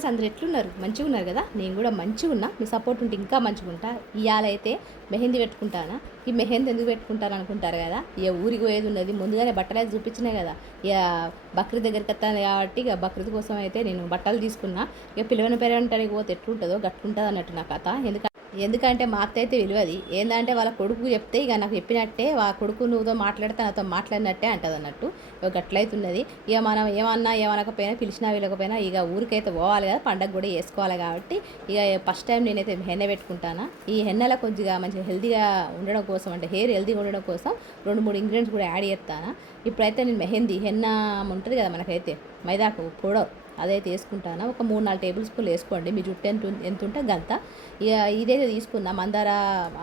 Friends అందరు ఎట్లున్నారు? మంచిగా ఉన్నారు కదా? నేను కూడా మంచిగా ఉన్నా. మీ సపోర్ట్ ఉంటే ఇంకా మంచిగా ఉంటా. ఇవాళ అయితే మెహందీ పెట్టుకుంటానా. ఈ మెహందీ ఎందుకు పెట్టుకుంటాను అనుకుంటారు కదా? ఇక ఊరికి పోయేది ఉన్నది, ముందుగానే బట్టలు అయితే చూపించినాయి కదా. ఇక బక్రీద్ దగ్గరికి వస్తాను కాబట్టి ఇక బక్రీద్ కోసం అయితే నేను బట్టలు తీసుకున్నా. ఇక పిల్లవని పేరెంటానికి పోతే ఎట్లుంటుందో గట్లుంటుంది అన్నట్టు నా కథ. ఎందుకంటే మా అత్త అయితే విలువది ఏంటంటే వాళ్ళ కొడుకు చెప్తే ఇక నాకు చెప్పినట్టే వాళ్ళ కొడుకు నువ్వుతో మాట్లాడితే నాతో మాట్లాడినట్టే అంటుంది అన్నట్టు. ఇక గట్లయితున్నది. ఇక మనం ఏమనకపోయినా పిలిచినా వీళ్ళకపోయినా ఇక ఊరికైతే పోవాలి కదా, పండగ కూడా వేసుకోవాలి కాబట్టి ఇక ఫస్ట్ టైం నేనైతే హెన్న పెట్టుకుంటాను. ఈ హెన్నలో కొద్దిగా మంచిగా హెల్తీగా ఉండడం కోసం, అంటే హెయిర్ హెల్తీగా ఉండడం కోసం 2-3 ఇంగ్రీడియంట్స్ కూడా యాడ్ చేస్తాను. ఇప్పుడైతే నేను మెహందీ హెన్న ఉంటుంది కదా మనకైతే మైదాకు పౌడర్, అదైతే వేసుకుంటాను. ఒక 3-4 టేబుల్ స్పూన్లు వేసుకోండి. మీ జుట్టు ఎంత ఉంటే గంత. ఇక ఇదైతే తీసుకున్నా, మందార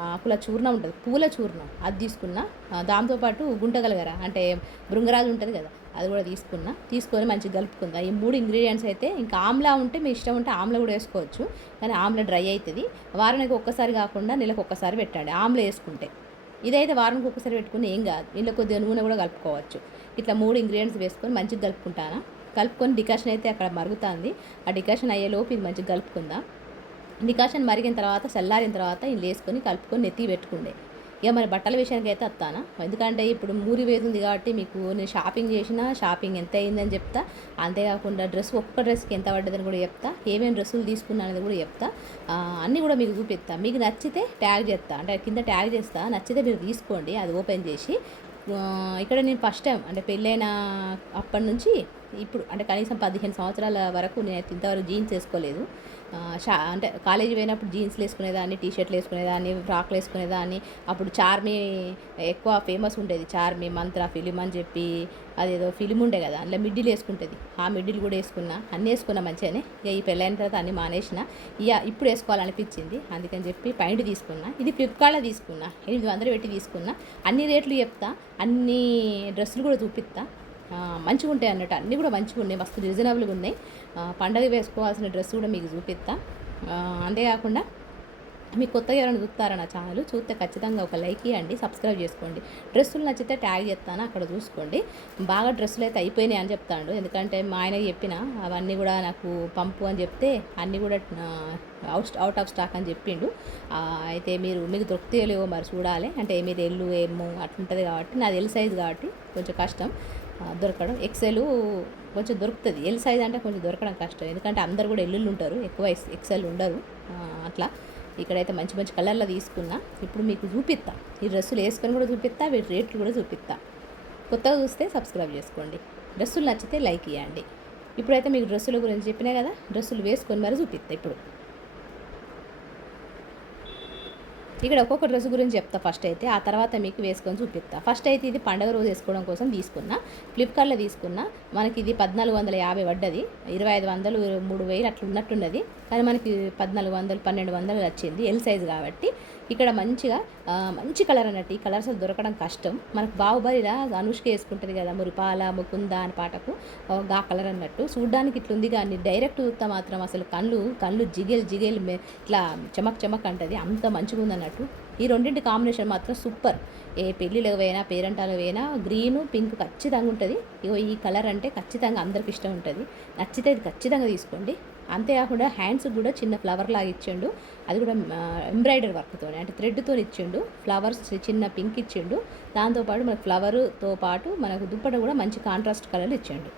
ఆకుల చూర్ణం ఉంటుంది, పూల చూర్ణం అది తీసుకున్నా. దాంతోపాటు గుంటగలగర అంటే భృంగరాజు ఉంటుంది కదా, అది కూడా తీసుకొని మంచిగా కలుపుకుందా. ఈ 3 ఇంగ్రీడియంట్స్ అయితే ఇంకా ఆమ్లా ఉంటే మీ ఇష్టం ఉంటే ఆమ్లా కూడా వేసుకోవచ్చు, కానీ ఆమ్లా డ్రై అవుతుంది. వారానికి ఒక్కసారి కాకుండా నెలకు ఒక్కసారి పెట్టండి ఆమ్లా వేసుకుంటే. ఇదైతే వారానికి ఒక్కసారి పెట్టుకుని ఏం కాదు, ఇంట్లో కొద్దిగా నూనె కూడా కలుపుకోవచ్చు. ఇట్లా 3 ఇంగ్రీడియంట్స్ వేసుకొని మంచిగా కలుపుకుంటాను. కలుపుకొని డికాషన్ అయితే అక్కడ మరుగుతుంది. ఆ డికాషన్ అయ్యేలోపు ఇది మంచిగా కలుపుకుందాం. డికాషన్ మరిగిన తర్వాత చల్లారిన తర్వాత ఇది వేసుకొని కలుపుకొని నెత్తి పెట్టుకుండే. ఇక మరి బట్టల విషయానికి అయితే వస్తాను, ఎందుకంటే ఇప్పుడు మూరి వేసింది కాబట్టి మీకు నేను షాపింగ్ ఎంత అయిందని చెప్తా. అంతేకాకుండా ఒక్క డ్రెస్కి ఎంత పడ్డదని కూడా చెప్తా, ఏమేమి డ్రెస్సులు తీసుకున్నా అనేది కూడా చెప్తా. అన్నీ కూడా మీకు చూపిస్తా. మీకు నచ్చితే ట్యాగ్ చేస్తా, అంటే కింద ట్యాగ్ చేస్తా, నచ్చితే మీరు తీసుకోండి. అది ఓపెన్ చేసి ఇక్కడ నేను ఫస్ట్ టైం అంటే పెళ్ళైన అప్పటి నుంచి ఇప్పుడు అంటే కనీసం 15 సంవత్సరాల వరకు నేను ఇంతవరకు జీన్స్ వేసుకోలేదు. అంటే కాలేజీ పోయినప్పుడు జీన్స్లు వేసుకునేదాన్ని, టీషర్ట్లు వేసుకునేదాన్ని, ఫ్రాక్లు వేసుకునేదాన్ని. అప్పుడు చార్మి ఎక్కువ ఫేమస్ ఉండేది, చార్మి మంత్ర ఫిలిం అని చెప్పి అదేదో ఫిలిం ఉండే కదా, అందులో మిడ్డీలు వేసుకుంటుంది. ఆ మిడ్డీలు కూడా అన్నీ వేసుకున్నా మంచిగానే. ఇక ఈ పెళ్ళైన తర్వాత అన్నీ మానేసిన. ఇక ఇప్పుడు వేసుకోవాలనిపించింది, అందుకని చెప్పి పైంట్ తీసుకున్నా. ఇది ఫ్లిప్కార్ట్లో తీసుకున్నా, 800 పెట్టి తీసుకున్నా. అన్ని రేట్లు చెప్తా, అన్ని డ్రెస్సులు కూడా చూపిస్తా. మంచిగా ఉంటాయి అన్నట్టు, అన్నీ కూడా మంచిగా ఉన్నాయి, మస్తు రీజనబుల్గా ఉన్నాయి. పండగ వేసుకోవాల్సిన డ్రెస్ కూడా మీకు చూపిస్తా. అంతేకాకుండా మీకు కొత్తగా ఎవరైనా చూస్తారా నా ఛానల్, చూస్తే ఖచ్చితంగా ఒక లైక్ ఇవ్వండి, సబ్స్క్రైబ్ చేసుకోండి. డ్రెస్సులు నచ్చితే ట్యాగ్ చేస్తాను, అక్కడ చూసుకోండి. బాగా డ్రెస్సులు అయితే అయిపోయినాయి అని చెప్తాడు, ఎందుకంటే మా ఆయనకి చెప్పిన అవన్నీ కూడా నాకు పంపు అని చెప్తే అన్నీ కూడా అవుట్ ఆఫ్ స్టాక్ అని చెప్పిండు. అయితే మీకు దొరుకుతాయో మరి చూడాలి. అంటే మీరు ఎల్లు ఏమో అట్లుంటుంది కాబట్టి, నాది ఎల్ సైజు కాబట్టి కొంచెం కష్టం దొరకడం. ఎక్సెల్ కొంచెం దొరుకుతుంది, ఎల్ సైజ్ అంటే కొంచెం దొరకడం కష్టం, ఎందుకంటే అందరు కూడా ఎల్లుళ్ళు ఉంటారు, ఎక్కువ ఎక్సెల్ ఉండరు. అట్లా ఇక్కడైతే మంచి మంచి కలర్లో తీసుకున్నా. ఇప్పుడు మీకు చూపిస్తా, ఈ డ్రెస్సులు వేసుకొని కూడా చూపిస్తా, వీటి రేట్లు కూడా చూపిస్తా. కొత్తగా చూస్తే సబ్స్క్రైబ్ చేసుకోండి, డ్రెస్సులు నచ్చితే లైక్ ఇవ్వండి. ఇప్పుడైతే మీకు డ్రెస్సుల గురించి చెప్పినా కదా, డ్రెస్సులు వేసుకొని మరి చూపిస్తా. ఇప్పుడు ఇక్కడ ఒక్కొక్క డ్రెస్ గురించి చెప్తా ఫస్ట్ అయితే, ఆ తర్వాత మీకు వేసుకొని చూపిస్తా. ఫస్ట్ అయితే ఇది పండుగ రోజు వేసుకోవడం కోసం తీసుకున్నా, ఫ్లిప్కార్ట్లో తీసుకున్నా. మనకి ఇది 1450 పడ్డది, 2500 3000 అట్లా ఉన్నట్టున్నది, కానీ మనకి 1400 1200 వచ్చింది, ఎల్ సైజు కాబట్టి. ఇక్కడ మంచి కలర్ అన్నట్టు, ఈ కలర్స్ దొరకడం కష్టం. మనకు బాహుబలిలా అనుష్క వేసుకుంటుంది కదా, మురిపాల ముకుంద అని పాటకు గా కలర్ అన్నట్టు. చూడ్డానికి ఇట్లుంది కానీ డైరెక్ట్ చూస్తా మాత్రం అసలు కళ్ళు జిగేల్ ఇట్లా చమక్ అంటది, అంత మంచిగా ఉంది అన్నట్టు. ఈ రెండింటి కాంబినేషన్ మాత్రం సూపర్. ఏ పెళ్ళిళ్ళకి పోయినా పేరెంటాలకు పోయినా గ్రీను పింక్ ఖచ్చితంగా ఉంటుంది. ఈ కలర్ అంటే ఖచ్చితంగా అందరికి ఇష్టం ఉంటుంది, నచ్చితే ఇది ఖచ్చితంగా తీసుకోండి. అంతేకాకుండా హ్యాండ్స్కి కూడా చిన్న ఫ్లవర్ లాగా ఇచ్చిండు, అది కూడా ఎంబ్రాయిడరీ వర్క్తో అంటే థ్రెడ్తో ఇచ్చిండు. ఫ్లవర్స్ చిన్న పింక్ ఇచ్చిండు, దాంతోపాటు మనకు ఫ్లవర్తో పాటు మనకు దుప్పట కూడా మంచి కాంట్రాస్ట్ కలర్ ఇచ్చిండు.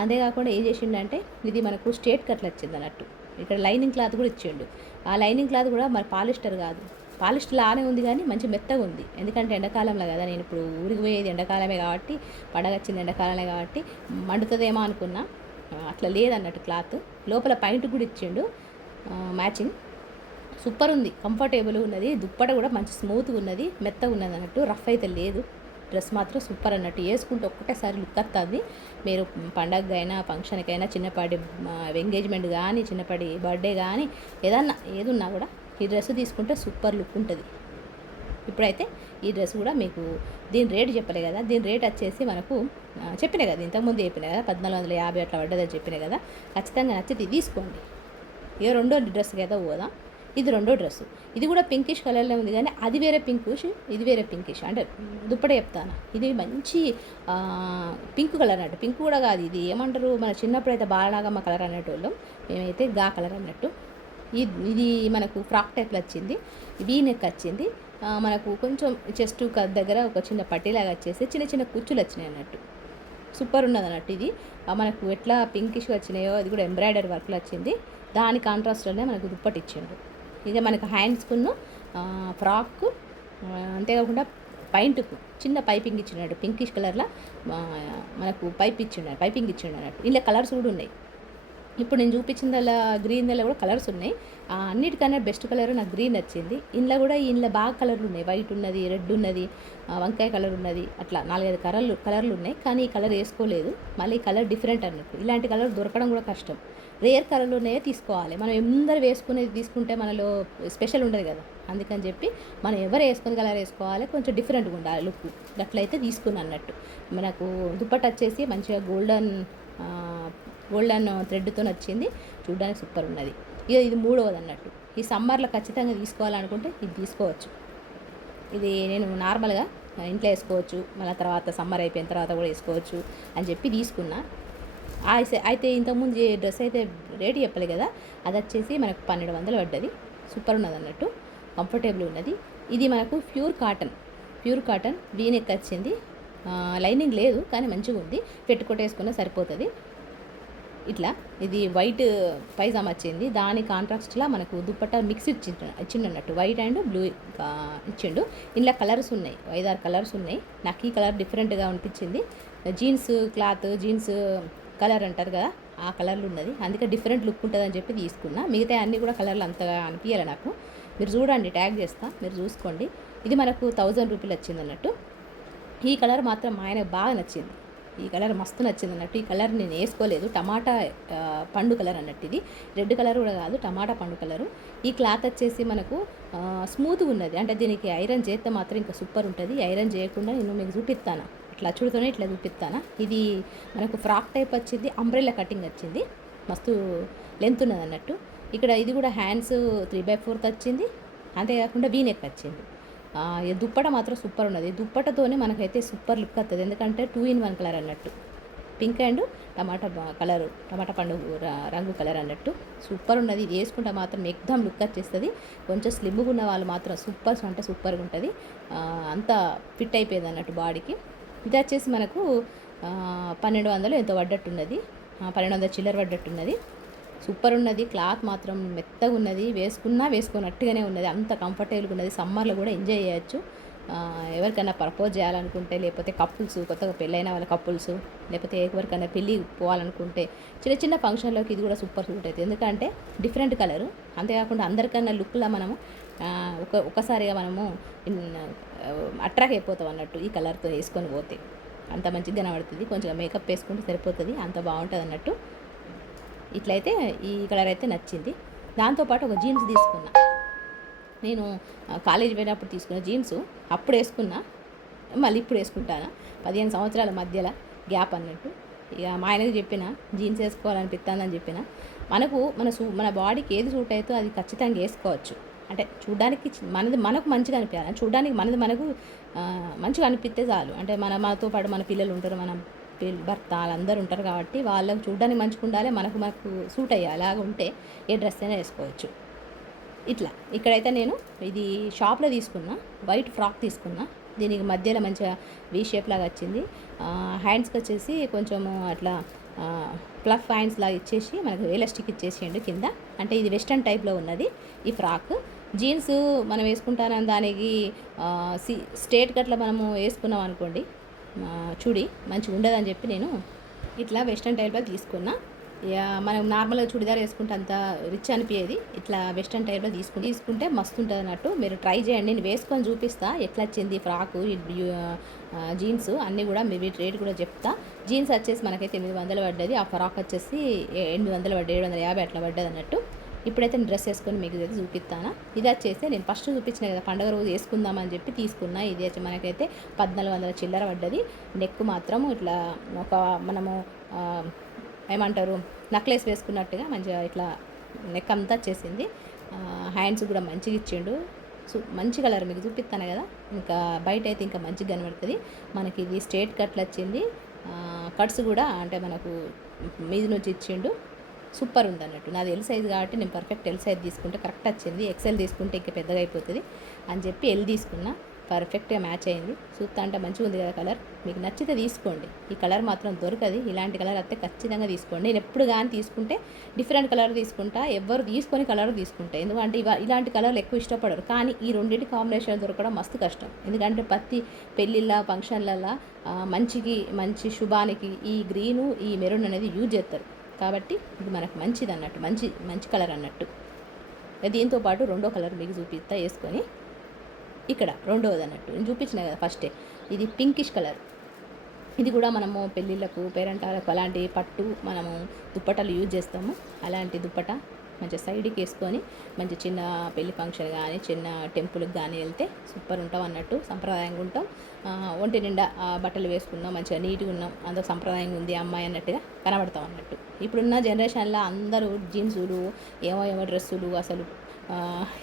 అంతేకాకుండా ఏం చేసిండంటే ఇది మనకు స్ట్రేట్ కట్లు వచ్చింది అన్నట్టు. ఇక్కడ లైనింగ్ క్లాత్ కూడా ఇచ్చిండు. ఆ లైనింగ్ క్లాత్ కూడా మరి పాలిస్టర్ కాదు, పాలిస్టర్ లానే ఉంది కానీ మంచి మెత్తగా ఉంది. ఎందుకంటే ఎండాకాలంలో కదా, నేను ఇప్పుడు ఊరికి పోయేది ఎండాకాలమే కాబట్టి, పండగ వచ్చింది ఎండాకాలమే కాబట్టి మండుతుందేమో అనుకున్నా, అట్లా లేదన్నట్టు. క్లాత్ లోపల పైంట్ కూడా ఇచ్చిండు మ్యాచింగ్, సూపర్ ఉంది, కంఫర్టబుల్ ఉన్నది. దుప్పట కూడా మంచి స్మూత్గా ఉన్నది, మెత్తగా ఉన్నది అన్నట్టు, రఫ్ అయితే లేదు. డ్రెస్ మాత్రం సూపర్ అన్నట్టు, వేసుకుంటే ఒక్కటేసారి లుక్ వస్తుంది. మీరు పండగ అయినా ఫంక్షన్కి అయినా, చిన్నపాటి ఎంగేజ్మెంట్ కానీ, చిన్నపాటి బర్త్డే కానీ, ఏది ఉన్నా కూడా ఈ డ్రెస్ తీసుకుంటే సూపర్ లుక్ ఉంటుంది. ఇప్పుడైతే ఈ డ్రెస్ కూడా మీకు దీని రేటు చెప్పలే కదా, దీని రేట్ వచ్చేసి మనకు చెప్పినా కదా, ఇంతకుముందు చెప్పినా కదా, 1450 అట్లా పడ్డదని చెప్పినా కదా. ఖచ్చితంగా నచ్చితే తీసుకోండి. రెండో డ్రెస్కి అయితే పోదాం. ఇది రెండో డ్రెస్సు. ఇది కూడా పింకిష్ కలర్లో ఉంది కానీ అది వేరే పింకిష్, ఇది వేరే పింకిష్. అంటే దుప్పట చెప్తాను. ఇది మంచి పింక్ కలర్ అన్నట్టు. పింక్ కూడా కాదు, ఇది ఏమంటారు, మన చిన్నప్పుడైతే బాలనాగమ్మ కలర్ అనేటోళ్ళం, మేమైతే గా కలర్ అన్నట్టు. ఇది మనకు ఫ్రాక్ టైప్లో వచ్చింది, వీ నెక్ వచ్చింది. మనకు కొంచెం చెస్ట్ దగ్గర ఒక చిన్న పట్టీలాగా వచ్చేసి చిన్న చిన్న కుచ్చులు వచ్చినాయి అన్నట్టు. సూపర్ ఉన్నది అన్నట్టు. ఇది మనకు ఎట్లా పింకిష్గా వచ్చినాయో అది కూడా ఎంబ్రాయిడరీ వర్క్లో వచ్చింది. దాని కాంట్రాస్ట్లోనే మనకు దుప్పటి ఇచ్చిండు. ఇక మనకు హ్యాండ్స్కును ఫ్రాక్, అంతేకాకుండా పైంట్కు చిన్న పైపింగ్ ఇచ్చినాడు. పింకిష్ కలర్లో మనకు పైపింగ్ ఇచ్చిండు అన్నట్టు. ఇలా కలర్స్ కూడా ఉన్నాయి. ఇప్పుడు నేను చూపించిందల్లా గ్రీన్లో కూడా కలర్స్ ఉన్నాయి. అన్నిటికన్నా బెస్ట్ కలర్ నాకు గ్రీన్ వచ్చింది. ఇంట్లో బాగా కలర్లు ఉన్నాయి. వైట్ ఉన్నది, రెడ్ ఉన్నది, వంకాయ కలర్ ఉన్నది, అట్లా 4-5 కలర్లు ఉన్నాయి. కానీ ఈ కలర్ వేసుకోలేదు. మళ్ళీ ఈ కలర్ డిఫరెంట్ అన్నట్టు. ఇలాంటి కలర్ దొరకడం కూడా కష్టం. రేర్ కలర్లు ఉన్నాయే తీసుకోవాలి. మనం ఎందరు వేసుకునేది తీసుకుంటే మనలో స్పెషల్ ఉండదు కదా. అందుకని చెప్పి మనం ఎవరు వేసుకుని కలర్ వేసుకోవాలి, కొంచెం డిఫరెంట్గా ఉండాలి లుక్. అట్లయితే తీసుకుని అన్నట్టు. మనకు దుప్పట్ వచ్చేసి మంచిగా గోల్డెన్ థ్రెడ్తో వచ్చింది. చూడడానికి సూపర్ ఉన్నది. ఇక ఇది మూడవది అన్నట్టు. ఈ సమ్మర్లో ఖచ్చితంగా తీసుకోవాలనుకుంటే ఇది తీసుకోవచ్చు. ఇది నేను నార్మల్గా ఇంట్లో వేసుకోవచ్చు, మళ్ళీ తర్వాత సమ్మర్ అయిపోయిన తర్వాత కూడా వేసుకోవచ్చు అని చెప్పి తీసుకున్నా. అయితే ఇంతకుముందు డ్రెస్ అయితే రేటు చెప్పలే కదా, అది వచ్చేసి మనకు 1200 పడ్డది. సూపర్ ఉన్నది అన్నట్టు, కంఫర్టబుల్ ఉన్నది. ఇది మనకు ప్యూర్ కాటన్ వీ నెక్ వచ్చింది. లైనింగ్ లేదు కానీ మంచిగా ఉంది. పెట్టుకొట్టేసుకున్నా సరిపోతుంది. ఇట్లా ఇది వైట్ పైజామా వచ్చింది. దాని కాంట్రాస్ట్లా మనకు దుప్పట్టా మిక్స్ ఇచ్చిండన్నట్టు. వైట్ అండ్ బ్లూ ఇచ్చిండు. ఇందులో కలర్స్ ఉన్నాయి, 5-6 కలర్స్ ఉన్నాయి. నాకు ఈ కలర్ డిఫరెంట్గా అనిపించింది. జీన్స్ కలర్ అంటారు కదా, ఆ కలర్లు ఉన్నది. అందుకే డిఫరెంట్ లుక్ ఉంటుందని చెప్పి తీసుకున్నా. మిగతా అన్నీ కూడా కలర్లు అంతగా అనిపించాలి నాకు. మీరు చూడండి, ట్యాగ్ చేస్తా, మీరు చూసుకోండి. ఇది మనకు 1000 రూపీలు వచ్చింది అన్నట్టు. ఈ కలర్ మాత్రం మా ఆయనకు బాగా నచ్చింది. ఈ కలర్ మస్తు నచ్చింది అన్నట్టు. ఈ కలర్ నేను వేసుకోలేదు. టమాటా పండు కలర్ అన్నట్టు. ఇది రెడ్ కలర్ కూడా కాదు, టమాటా పండు కలరు. ఈ క్లాత్ వచ్చేసి మనకు స్మూత్గా ఉన్నది. అంటే దీనికి ఐరన్ చేస్తే మాత్రం ఇంకా సూపర్ ఉంటుంది. ఐరన్ చేయకుండా నేను మీకు చూపిస్తాను, ఇట్లా చుడుతోనే ఇట్లా చూపిస్తాను. ఇది మనకు ఫ్రాక్ టైప్ వచ్చింది, అంబ్రెల్లా కటింగ్ వచ్చింది, మస్తు లెంత్ ఉన్నది అన్నట్టు. ఇక్కడ ఇది కూడా హ్యాండ్స్ 3/4 వచ్చింది. అంతేకాకుండా వీ నెక్ వచ్చింది. దుప్పట మాత్రం సూపర్ ఉన్నది. దుప్పటతోనే మనకైతే సూపర్ లుక్ వస్తుంది. ఎందుకంటే 2-in-1 కలర్ అన్నట్టు. పింక్ అండ్ టమాటా పండు రంగు కలర్ అన్నట్టు సూపర్ ఉన్నది. ఇది వేసుకుంటే మాత్రం ఎక్దమ్ లుక్ వచ్చేస్తుంది. కొంచెం స్లిమ్గా ఉన్న వాళ్ళు మాత్రం సూపర్గా ఉంటుంది. అంత ఫిట్ అయిపోయింది అన్నట్టు బాడీకి. ఇది వచ్చేసి మనకు 1200 ఎంతో పడ్డట్టున్నది, 1200 చిల్లర పడ్డట్టున్నది. సూపర్ ఉన్నది. క్లాత్ మాత్రం మెత్తగా ఉన్నది. వేసుకున్నట్టుగానే ఉన్నది. అంత కంఫర్టబుల్గా ఉన్నది. సమ్మర్లో కూడా ఎంజాయ్ చేయొచ్చు. ఎవరికైనా ప్రపోజ్ చేయాలనుకుంటే, లేకపోతే కపుల్స్, కొత్తగా పెళ్ళైన వాళ్ళ కపుల్స్, లేకపోతే ఎవరికైనా పెళ్ళి పోవాలనుకుంటే, చిన్న ఫంక్షన్లోకి ఇది కూడా సూపర్ సూట్ అవుతుంది. ఎందుకంటే డిఫరెంట్ కలరు. అంతేకాకుండా అందరికన్నా లుక్లో మనము ఒకసారిగా మనము అట్రాక్ట్ అయిపోతాం అన్నట్టు. ఈ కలర్తో వేసుకొని పోతే అంత మంచిగా కనబడుతుంది. కొంచెం మేకప్ వేసుకుంటే సరిపోతుంది, అంత బాగుంటుంది అన్నట్టు. ఇట్లయితే ఈ కలర్ అయితే నచ్చింది. దాంతోపాటు ఒక జీన్స్ తీసుకున్నా. నేను కాలేజీ పోయినప్పుడు తీసుకున్న జీన్స్ అప్పుడు వేసుకున్నా, మళ్ళీ ఇప్పుడు వేసుకుంటాను. 15 సంవత్సరాల మధ్యలో గ్యాప్ అన్నట్టు. ఇక మా ఆయనకి చెప్పిన జీన్స్ వేసుకోవాలనిపిస్తానని చెప్పిన. మన బాడీకి ఏది సూట్ అవుతో అది ఖచ్చితంగా వేసుకోవచ్చు. అంటే చూడడానికి మనకు మంచిగా అనిపించాలి. చూడడానికి మనకు మంచిగా అనిపిస్తే చాలు. అంటే మనతో పాటు మన పిల్లలు ఉంటారు, మన భర్త వాళ్ళందరూ ఉంటారు కాబట్టి వాళ్ళకు చూడడానికి మంచిగా ఉండాలి, మనకు సూట్ అయ్యాలి. అలాగ ఉంటే ఏ డ్రెస్ అయినా వేసుకోవచ్చు. ఇట్లా ఇక్కడైతే నేను ఇది షాప్లో తీసుకున్నా. వైట్ ఫ్రాక్ తీసుకున్నా. దీనికి మధ్యలో మంచిగా వీ షేప్ లాగా వచ్చింది. హ్యాండ్స్కి వచ్చేసి కొంచెము అట్లా ప్లఫ్ హ్యాండ్స్ లాగా ఇచ్చేసి మనకు ఎలాస్టిక్ ఇచ్చేసేయండి కింద. అంటే ఇది వెస్ట్రన్ టైప్లో ఉన్నది ఈ ఫ్రాక్. జీన్స్ మనం వేసుకుంటానని దానికి స్ట్రేట్ కట్లా మనము వేసుకున్నాం అనుకోండి, చూడి మంచిగా ఉండదని చెప్పి నేను ఇట్లా వెస్ట్రన్ టైప్లో తీసుకున్నా. ఇక మనం నార్మల్గా చుడిదార్ వేసుకుంటే అంత రిచ్ అనిపించేది. ఇట్లా వెస్ట్రన్ టైప్లో తీసుకుంటే మస్తు ఉంటుంది అన్నట్టు. మీరు ట్రై చేయండి, నేను వేసుకొని చూపిస్తా ఎట్లా వచ్చింది ఫ్రాకు, జీన్స్ అన్నీ కూడా వీటి రేట్ కూడా చెప్తా. జీన్స్ వచ్చేసి మనకైతే 800 పడ్డది. ఆ ఫ్రాక్ వచ్చేసి 800 పడ్డది, 750 అట్లా పడ్డది అన్నట్టు. ఇప్పుడైతే నేను డ్రెస్ వేసుకొని మీకు అయితే చూపిస్తాను. ఇది వచ్చేసి నేను ఫస్ట్ చూపించిన కదా, పండుగ రోజు వేసుకుందామని చెప్పి తీసుకున్నా. ఇది వచ్చి మనకైతే 1400 చిల్లర పడ్డది. నెక్ మాత్రం ఇట్లా మనము ఏమంటారు, నెక్లెస్ వేసుకున్నట్టుగా మంచిగా ఇట్లా నెక్ అంతా వచ్చేసింది. హ్యాండ్స్ కూడా మంచిగా ఇచ్చిండు. మంచి కలర్ మీకు చూపిస్తాను కదా, ఇంకా బయట అయితే ఇంకా మంచిగా కనబడుతుంది. మనకి ఇది స్ట్రేట్ కట్లు వచ్చింది. కట్స్ కూడా అంటే మనకు మీద నుంచి ఇచ్చిండు. సూపర్ ఉంది అన్నట్టు. నాది ఎల్ సైజ్ కాబట్టి నేను పర్ఫెక్ట్ ఎల్ సైజ్ తీసుకుంటే కరెక్ట్ వచ్చింది. ఎక్సెల్ తీసుకుంటే ఇంకా పెద్దగా అయిపోతుంది అని చెప్పి ఎల్ తీసుకున్నా. పర్ఫెక్ట్గా మ్యాచ్ అయింది. చూస్తా అంటే మంచిగా ఉంది కదా కలర్. మీకు నచ్చితే తీసుకోండి. ఈ కలర్ మాత్రం దొరకదు. ఇలాంటి కలర్ అయితే ఖచ్చితంగా తీసుకోండి. నేను ఎప్పుడు కానీ తీసుకుంటే డిఫరెంట్ కలర్ తీసుకుంటా. ఎవరు తీసుకొని కలర్ తీసుకుంటా. ఎందుకంటే ఇలాంటి కలర్లు ఎక్కువ ఇష్టపడరు. కానీ ఈ రెండింటి కాంబినేషన్ దొరకడం మస్తు కష్టం. ఎందుకంటే ప్రతి పెళ్ళిళ్ళ ఫంక్షన్లలో మంచి శుభానికి ఈ గ్రీను ఈ మెరూన్ అనేది యూజ్ చేస్తారు. కాబట్టి ఇది మనకు మంచిది అన్నట్టు, మంచి కలర్ అన్నట్టు. దీంతో పాటు రెండో కలర్ మీకు చూపిస్తా వేసుకొని. ఇక్కడ రెండవది అన్నట్టు నేను చూపించిన కదా ఫస్టే, ఇది పింకిష్ కలర్. ఇది కూడా మనము పెళ్ళిళ్ళకు పేరెంటాలకు అలాంటి పట్టు మనము దుప్పటాలు యూజ్ చేస్తాము. అలాంటి దుప్పట మంచిగా సైడ్కి వేసుకొని మంచి చిన్న పెళ్లి ఫంక్షన్ కానీ చిన్న టెంపుల్కి కానీ వెళ్తే సూపర్ ఉంటాం అన్నట్టు. సంప్రదాయంగా ఉంటాం. ఒంటి నిండా బట్టలు వేసుకున్నాం, మంచిగా నీట్గా ఉన్నాం, అంత సంప్రదాయంగా ఉంది అమ్మాయి అన్నట్టుగా కనబడతాం అన్నట్టు. ఇప్పుడున్న జనరేషన్లో అందరూ జీన్సులు ఏమో డ్రెస్సులు, అసలు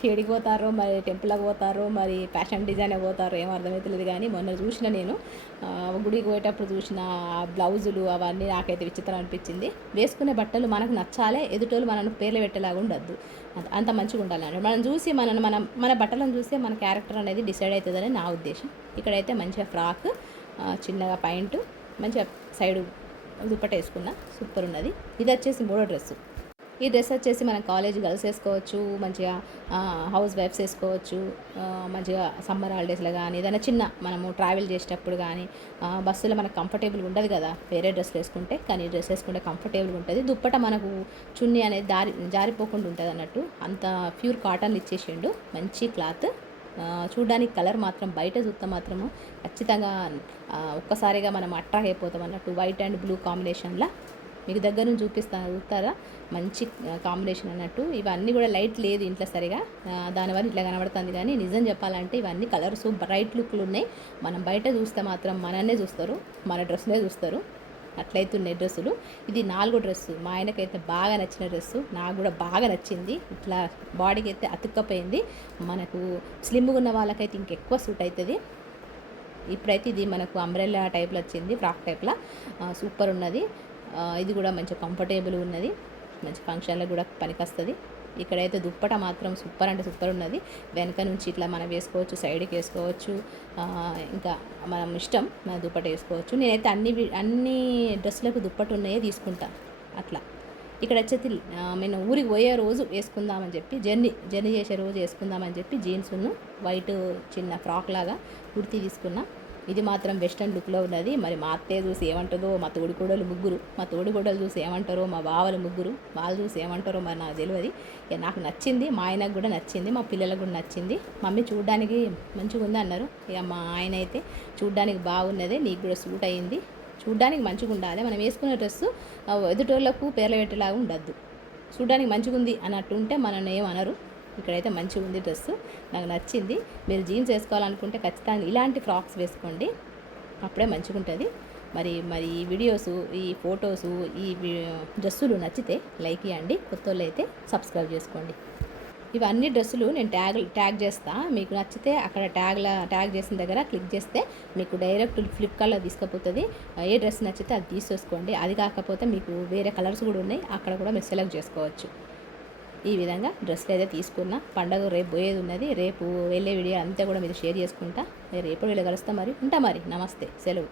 ఏడికి పోతారో మరి, టెంపుల్కి పోతారో మరి, ఫ్యాషన్ డిజైన్ పోతారో ఏమో అర్థమవుతలేదు. కానీ మొన్న చూసిన నేను గుడికి పోయేటప్పుడు చూసిన బ్లౌజులు అవన్నీ నాకైతే విచిత్రం అనిపించింది. వేసుకునే బట్టలు మనకు నచ్చాలే, ఎదుటోళ్ళు మనల్ని పేర్లు పెట్టేలాగా ఉండద్దు. అంత మంచిగా ఉండాలని మనం చూసి మన బట్టలను చూస్తే మన క్యారెక్టర్ అనేది డిసైడ్ అవుతుందని నా ఉద్దేశం. ఇక్కడైతే మంచిగా ఫ్రాక్, చిన్నగా పాయింట్, మంచిగా సైడు దుప్పట వేసుకున్న సూపర్ ఉన్నది. ఇది వచ్చేసి మూడో డ్రెస్సు. ఈ డ్రెస్ వచ్చేసి మనం కాలేజ్ గర్ల్స్ వేసుకోవచ్చు, మంచిగా హౌస్ వైఫ్స్ వేసుకోవచ్చు. మంచిగా సమ్మర్ హాలిడేస్లో కానీ ఏదైనా చిన్న మనము ట్రావెల్ చేసేటప్పుడు కానీ బస్సులో మనకు కంఫర్టబుల్గా ఉండదు కదా వేరే డ్రెస్లు వేసుకుంటే, కానీ ఈ డ్రెస్ వేసుకుంటే కంఫర్టబుల్గా ఉంటుంది. దుప్పట మనకు చున్నీ అనేది జారిపోకుండా ఉంటుంది అన్నట్టు. అంత ప్యూర్ కాటన్ ఇచ్చేసిండు, మంచి క్లాత్. చూడడానికి కలర్ మాత్రం బయట చూస్తే మాత్రము ఖచ్చితంగా ఒక్కసారిగా మనం అట్రాక్ట్ అయిపోతాం అన్నట్టు. వైట్ అండ్ బ్లూ కాంబినేషన్లో మీకు దగ్గర నుంచి చూపిస్తాను, చూస్తారా? మంచి కాంబినేషన్ అన్నట్టు. ఇవన్నీ కూడా లైట్ లేదు ఇంట్లో సరిగా, దానివల్ల ఇట్లా కనబడుతుంది. కానీ నిజం చెప్పాలంటే ఇవన్నీ కలర్స్ బ్రైట్ లుక్లు ఉన్నాయి. మనం బయట చూస్తే మాత్రం మనన్నే చూస్తారు, మన డ్రెస్సులే చూస్తారు. అట్లయితున్నాయి డ్రెస్సులు. ఇది 4వ డ్రెస్సు. మా ఆయనకైతే బాగా నచ్చిన డ్రెస్సు, నాకు కూడా బాగా నచ్చింది. ఇట్లా బాడీకి అయితే అతుక్కపోయింది. మనకు స్లిమ్గా ఉన్న వాళ్ళకైతే ఇంకెక్కువ సూట్ అవుతుంది. ఇప్పుడైతే ఇది మనకు అంబ్రెల్లా టైప్లో వచ్చింది, ఫ్రాక్ టైప్లో సూపర్ ఉన్నది. ఇది కూడా మంచి కంఫర్టబుల్ ఉన్నది, మంచి ఫంక్షన్లో కూడా పనికొస్తుంది. ఇక్కడైతే దుప్పట మాత్రం సూపర్ అంటే సూపర్ ఉన్నది. వెనక నుంచి ఇట్లా మనం వేసుకోవచ్చు, సైడ్కి వేసుకోవచ్చు, ఇంకా మనం ఇష్టం మన దుప్పట వేసుకోవచ్చు. నేనైతే అన్ని డ్రెస్సులకు దుప్పట ఉన్నాయే తీసుకుంటా అట్లా. ఇక్కడ వచ్చేసి నేను ఊరికి పోయే రోజు వేసుకుందామని చెప్పి, జర్నీ చేసే రోజు వేసుకుందామని చెప్పి జీన్స్ను వైట్ చిన్న ఫ్రాక్ లాగా కుర్తీ తీసుకున్నా. ఇది మాత్రం వెస్టర్న్ లుక్లో ఉన్నది. మరి మా అత్తయ్య చూసి ఏమంటుందో, మా తోడికోడలు ముగ్గురు, మా తోడికోడలు చూసి ఏమంటారో, మా బావలు ముగ్గురు వాళ్ళు చూసి ఏమంటారో మరి నాకు తెలియదు. ఇక నాకు నచ్చింది, మా ఆయనకు కూడా నచ్చింది, మా పిల్లలకు కూడా నచ్చింది. మమ్మీ చూడడానికి మంచిగా ఉంది అన్నారు. ఇక మా ఆయన అయితే చూడడానికి బాగున్నది, నీకు కూడా సూట్ అయ్యింది, చూడడానికి మంచిగా ఉండాలి, మనం వేసుకునే డ్రెస్సు ఎదుటోళ్ళకు పేర్లు పెట్టేలాగా ఉండద్దు, చూడడానికి మంచిగా ఉంది అన్నట్టు ఉంటే మనల్ని ఏమనరు. ఇక్కడైతే మంచిగా ఉంది డ్రెస్సు, నాకు నచ్చింది. మీరు జీన్స్ వేసుకోవాలనుకుంటే ఖచ్చితంగా ఇలాంటి ఫ్రాక్స్ వేసుకోండి, అప్పుడే మంచిగా ఉంటుంది. మరి ఈ వీడియోసు, ఈ ఫొటోసు, ఈ డ్రెస్సులు నచ్చితే లైక్ ఇవ్వండి, కొత్త వాళ్ళు అయితే సబ్స్క్రైబ్ చేసుకోండి. ఇవన్నీ డ్రెస్సులు నేను ట్యాగ్ చేస్తా, మీకు నచ్చితే అక్కడ ట్యాగ్ చేసిన దగ్గర క్లిక్ చేస్తే మీకు డైరెక్ట్ ఫ్లిప్కార్ట్లో తీసుకుపోతుంది. ఏ డ్రెస్ నచ్చితే అది తీసేసుకోండి. అది కాకపోతే మీకు వేరే కలర్స్ కూడా ఉన్నాయి, అక్కడ కూడా మీరు సెలెక్ట్ చేసుకోవచ్చు. ఈ విధంగా డ్రెస్సులు అయితే తీసుకున్నా. పండగ రేపు పోయేది ఉన్నది, రేపు వెళ్ళే వీడియో అంతా కూడా మీరు షేర్ చేసుకుంటా. రేపు వీళ్ళు కలుస్తా. మరి ఉంటా, మరి నమస్తే, సెలవు.